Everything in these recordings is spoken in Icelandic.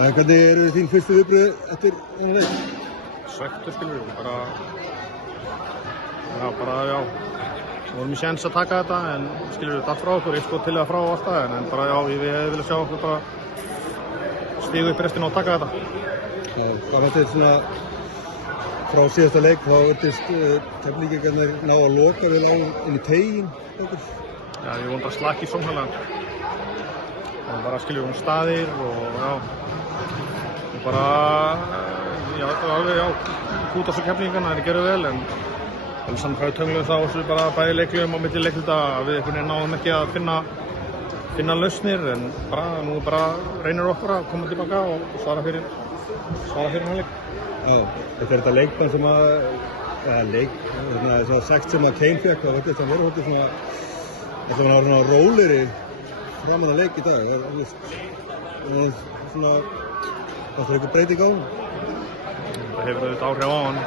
Hvernig eru þín fyrstu viðbrögð eftir þennan leik? Svekktur skilur við, já. Við vorum í séns að taka þetta en skilur við allt frá okkur, ég til að frá og allt það en bara já, við hefðum viljað sjá okkur bara stíga upp restina og taka þetta. Já, hvað fannst þér svona frá síðasta leik, þá virtist Keflvíkingarnir ná að loka vel á inn í teiginn okkur? Já, við vorum bara slakir í sóknarlega. Og bara skilur við staðir og já, og bara, já, þetta var alveg, já, kúta svo Keflvíkingarna, þeir gerðu vel en samt hvað við töngluðum þá þessu bara bæði leikluðum á milli leikluta að við einhvern veginn náðum ekki að finna lausnir en bara, nú bara reynir okkur að koma tilbaka og svara fyrir hann leik. Já, þetta leikbann sem að, þessa sekt sem að Kane fékk, þá virtist hann vera svona, þetta var svona róleri framan að leik í dag, svona, það er eitthvað breyting á hann? Það hefur auðvitað áhrif á hann,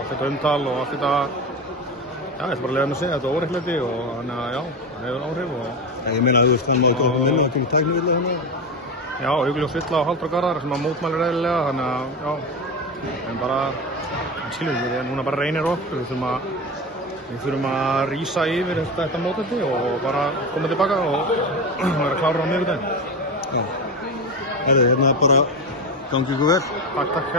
allt þetta umtal og allt þetta, já, ég ætla bara að leiða mig að segja, þetta er óréttlæti og þannig að já, það hefur áhrif og... Ég meina að hann má ekki minna að koma tæknivilla hann? Já, augljós villa á Halldór Garðar sem að mótmælir eðlilega, þannig að já, en bara, skilur við, núna bara reynir okkur, við þurfum að rísa yfir þetta mótmæli og bara koma tilbaka og vera klára á miðvikudaginn. Já, hérna bara gangi ykkur vel. Takk.